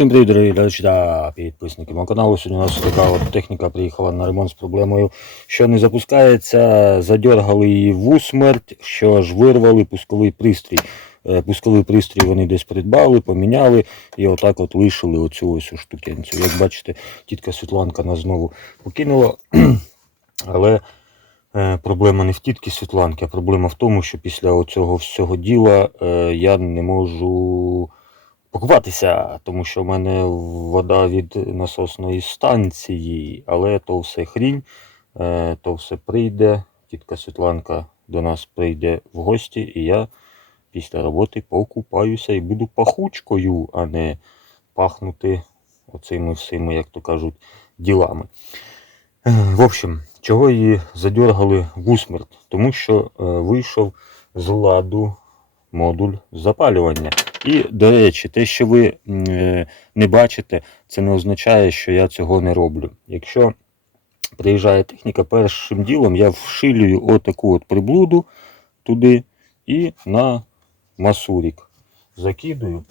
Всім привіт, дорогі глядачі та підписники мого каналу. Сьогодні у нас така от техніка приїхала на ремонт з проблемою, що не запускається, задергали її в усмерть, що ж вирвали пусковий пристрій. Е, Пусковий пристрій вони десь придбали, поміняли і отак от лишили оцю ось штукенцю. Як бачите, тітка Світланка нас знову покинула. Але е, проблема не в тітки Світланки, а проблема в тому, що після оцього всього діла е, я не можу покупатися, тому що в мене вода від насосної станції, але то все хрінь, е, то все прийде. Тітка Світланка до нас прийде в гості, і я після роботи покупаюся і буду пахучкою, а не пахнути оцими всіми, як то кажуть, ділами. Е, В общем, чого її задергали в усмерть? Тому що е, вийшов з ладу модуль запалювання. І, до речі, те, що ви е, не бачите, це не означає, що я цього не роблю. Якщо приїжджає техніка, першим ділом я вшилюю отаку от приблуду туди і на масурік закидую.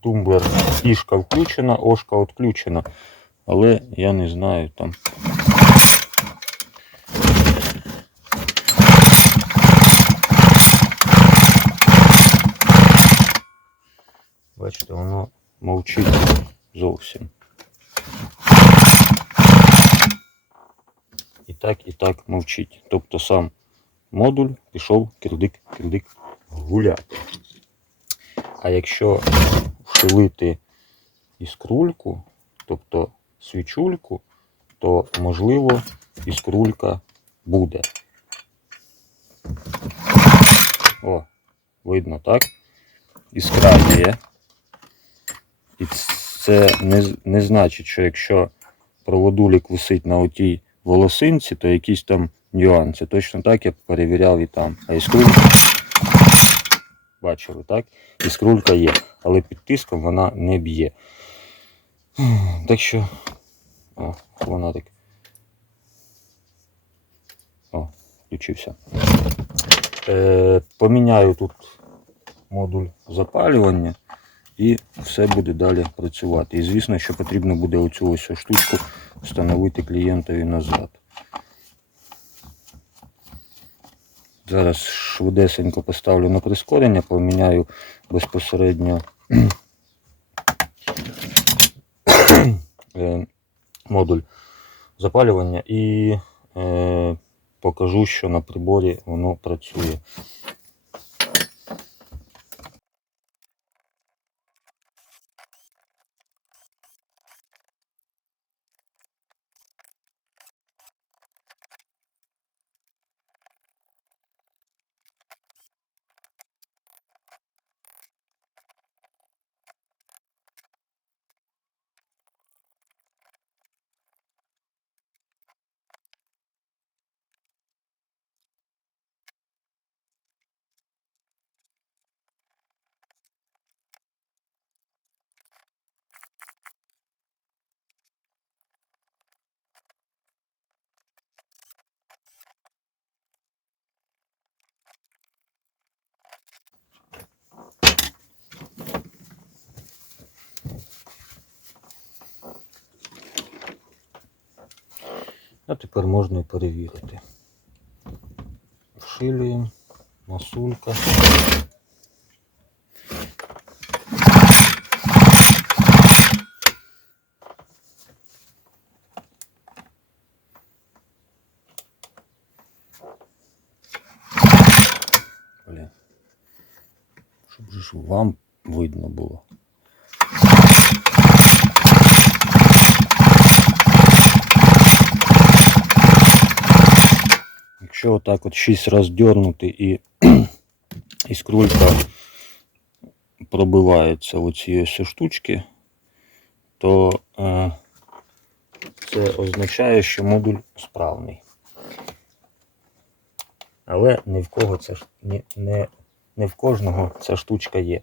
Тумблер, ішка включена, ошка відключена. Але я не знаю там. Бачите, воно мовчить зовсім. І так, і так мовчить. Тобто сам модуль пішов кирдик-кирдик гуляти. А якщо вшилити іскрульку, тобто свічульку, то можливо іскрулька буде. О, видно, так? Іскра є. І це не, не значить, що якщо проводулік висить на отій волосинці, то якісь там нюанси. Точно так я перевіряв і там. А іскрулька, бачили, так? Іскрулька є, але під тиском вона не б'є. Так що. О, фонарик. О, включився. Е, поміняю тут модуль запалювання і все буде далі працювати. І звісно, що потрібно буде оцю ось штучку встановити клієнтові назад. Зараз швидесенько поставлю на прискорення, поміняю безпосередньо е, модуль запалювання і е, покажу, що на приборі воно працює. А тепер можна і перевірити. Вшилюємо, масулька. Щоб же вам видно було. Якщо отак от 6 раз дернути і іскрулька пробивається оці ось штучки, то е, це означає, що модуль справний. Але не в кого це не, не, не в кожного ця штучка є.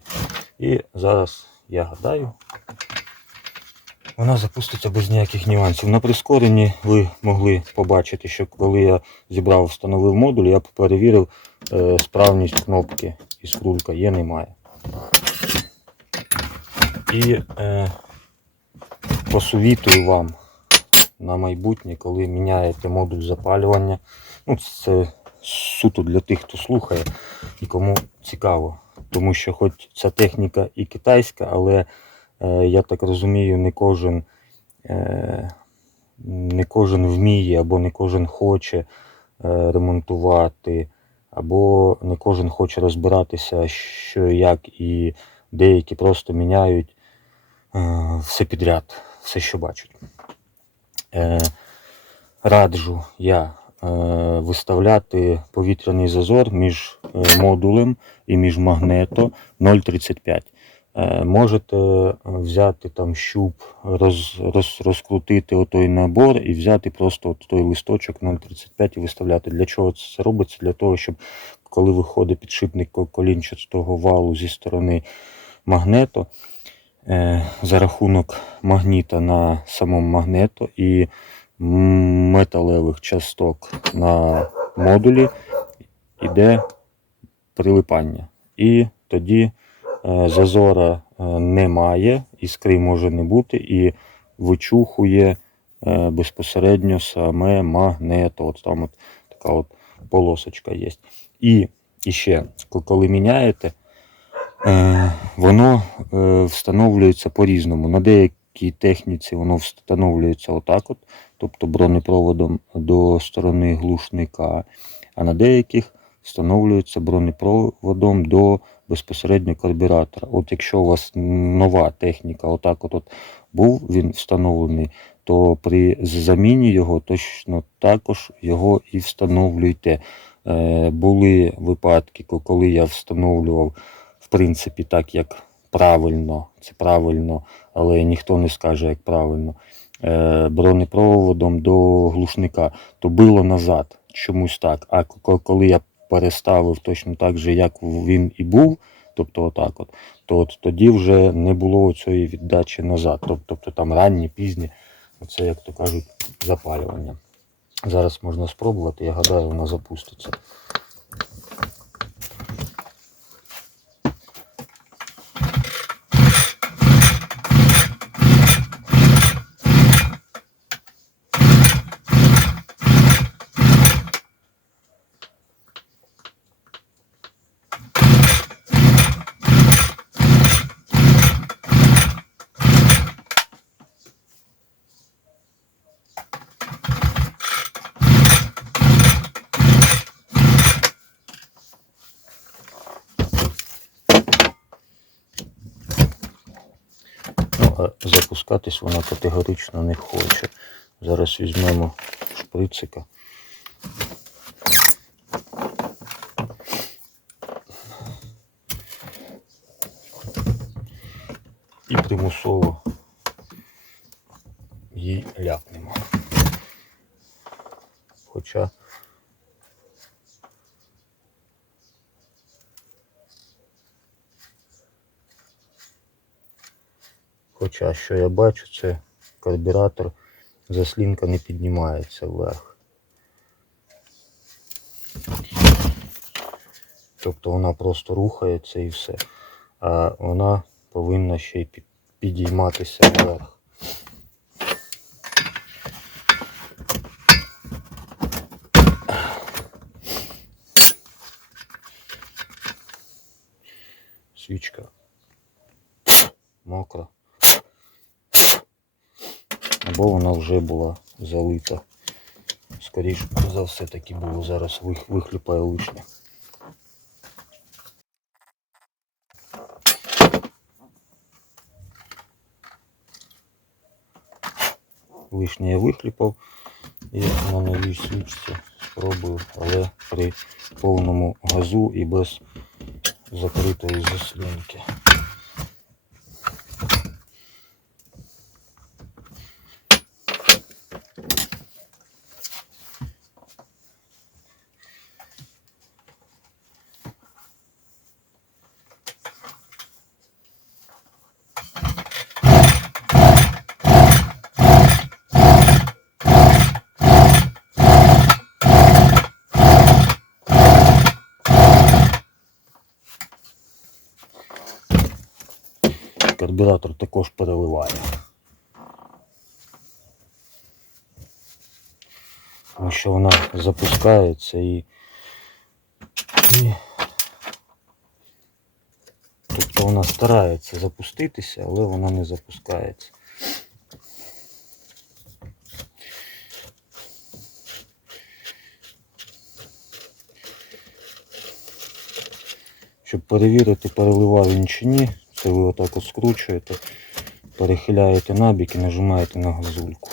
І зараз я гадаю, вона запуститься без ніяких нюансів. На прискоренні ви могли побачити, що коли я зібрав, встановив модуль, я перевірив е, справність кнопки і скрулька є, немає. І е, посовітую вам на майбутнє, коли міняєте модуль запалювання. Ну, це суто для тих, хто слухає і кому цікаво. Тому що хоч ця техніка і китайська, але я так розумію, не кожен, е, не кожен вміє або не кожен хоче е, ремонтувати, або не кожен хоче розбиратися, що як, і деякі просто міняють е, все підряд, все, що бачать. Е, раджу я е, виставляти повітряний зазор між е, модулем і між магнето 0,35. Е, Можете е, взяти там щуп, роз, роз, розкрутити отой набор і взяти просто от той листочок 0,35 і виставляти. Для чого це робиться? Для того, щоб коли виходить підшипник ко- колінчастого валу зі сторони магнето, е, за рахунок магніта на самому магнето і металевих часток на модулі йде прилипання. І тоді зазора е, немає, іскри може не бути, і вичухує е, безпосередньо саме магнето. От там от така от полосочка є. І, ще, коли міняєте, е, воно е, встановлюється по-різному. На деякій техніці воно встановлюється отак, от, тобто бронепроводом до сторони глушника, а на деяких встановлюється бронепроводом до безпосередньо карбюратора. От якщо у вас нова техніка, отак от, от був він встановлений, то при заміні його точно також його і встановлюйте. Е, були випадки, коли я встановлював, в принципі, так як правильно, це правильно, але ніхто не скаже, як правильно. Е, бронепроводом до глушника, то било назад. Чомусь так. А коли я переставив точно так же, як він і був, тобто отак от, то от тоді вже не було цієї віддачі назад. Тоб- Тобто там ранні, пізні, це, як то кажуть, запалювання. Зараз можна спробувати, я гадаю, вона запуститься. Ну, а запускатись вона категорично не хоче. Зараз візьмемо шприцика. І примусово їй ляпнемо. Хоча Хоча що я бачу, це карбюратор, заслінка не піднімається вверх. Тобто вона просто рухається і все. А вона повинна ще й підійматися вверх. Свічка мокра. Або вона вже була залита. Скоріше за все таки було зараз вих- вихлюпає лишнє. Я вихлюпав і на новій свічці спробую, але при повному газу і без закритої заслінки. Карбюратор також переливає. Тому що вона запускається і, і тобто вона старається запуститися, але вона не запускається. Щоб перевірити, переливав він чи ні, ви отак от скручуєте, перехиляєте набік і нажимаєте на газульку.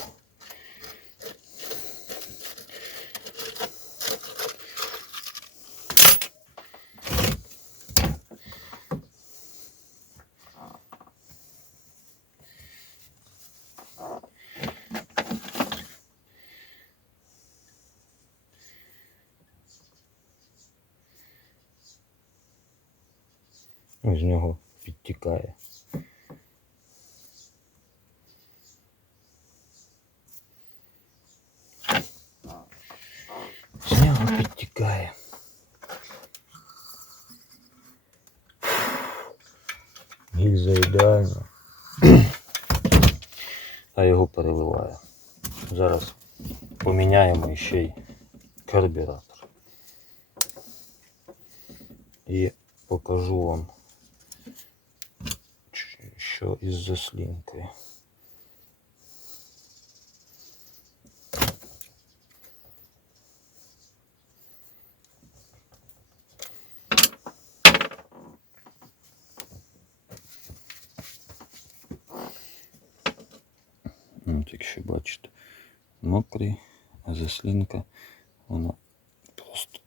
поміняємо ще й карбюратор. І покажу вам, ч- що із заслінкою. От, якщо бачите, мокрий, а заслінка вона просто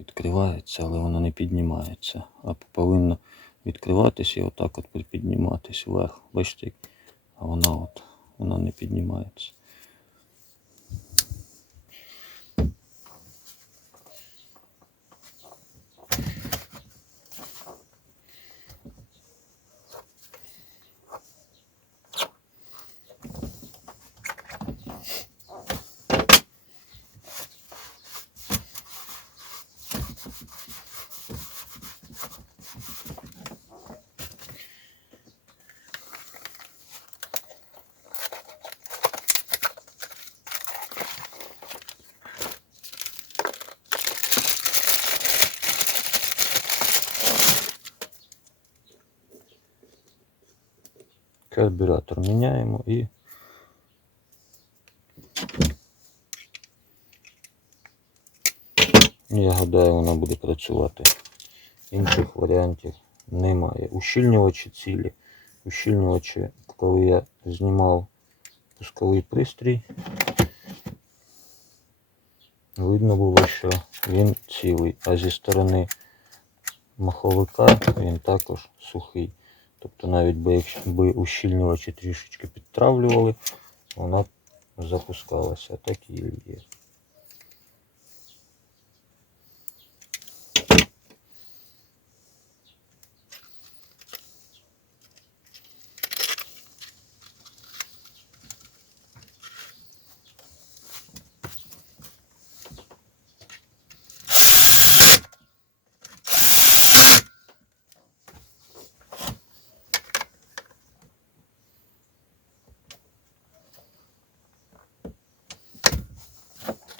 відкривається, але вона не піднімається. А повинна відкриватися і отак от підніматись вверх. Бачите, а вона от вона не піднімається. Карбюратор міняємо і я гадаю, вона буде працювати. Інших варіантів немає. Ущільнювачі цілі. Ущільнювачі, коли я знімав пусковий пристрій, видно було, що він цілий, а зі сторони маховика він також сухий. Тобто навіть би якби ущільнювачі трішечки підтравлювали, вона запускалася. Так і є.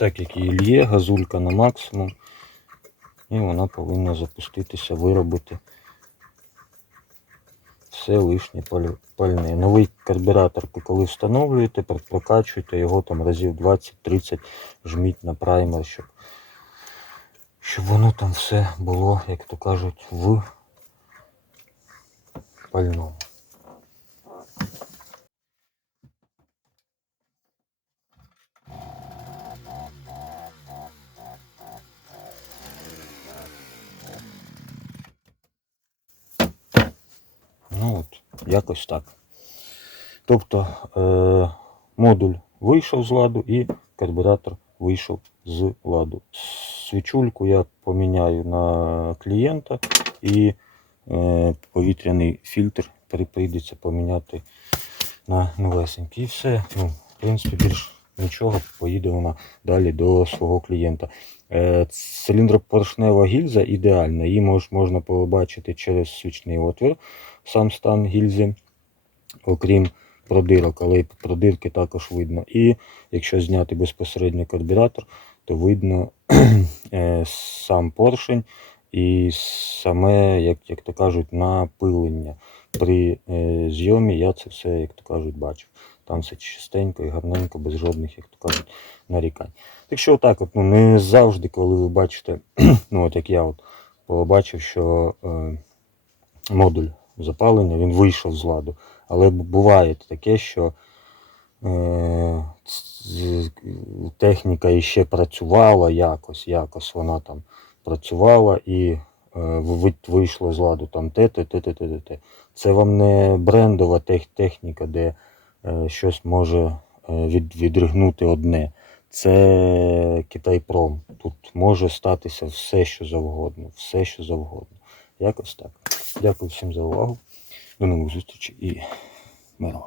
Так як і лє, газулька на максимум. І вона повинна запуститися, виробити все лишнє пальне. Новий карбюратор, коли встановлюєте, прокачуєте його там разів 20-30, жміть на праймер, щоб, щоб воно там все було, як то кажуть, в пальному. Ну от, якось так. Тобто е, модуль вийшов з ладу і карбюратор вийшов з ладу. Свічульку я поміняю на клієнта і е, повітряний фільтр прийдеться поміняти на новесенький. І все. Ну, в принципі, більш нічого, поїде вона далі до свого клієнта. Е, Циліндропоршнева гільза ідеальна, її мож, можна побачити через свічний отвір, сам стан гільзи. окрім продирок, але й продирки також видно. І якщо зняти безпосередньо карбюратор, то видно е, сам поршень і саме, як, як то кажуть, напилення. При е, зйомі я це все, як то кажуть, бачив. Там все чистенько і гарненько, без жодних, як то кажуть, нарікань. Так що отак, от, ну, не завжди, коли ви бачите, ну от як я от побачив, що е, модуль запалення він вийшов з ладу. Але буває таке, що е, техніка іще працювала якось, якось вона там працювала і е, вийшло з ладу там те, те, те, те, те. Це вам не брендова тех, техніка, де щось може е, від, відригнути одне. Це Китайпром. Тут може статися все, що завгодно, все, що завгодно. Якось так. Дякую всім за увагу. До нових зустрічей і миру.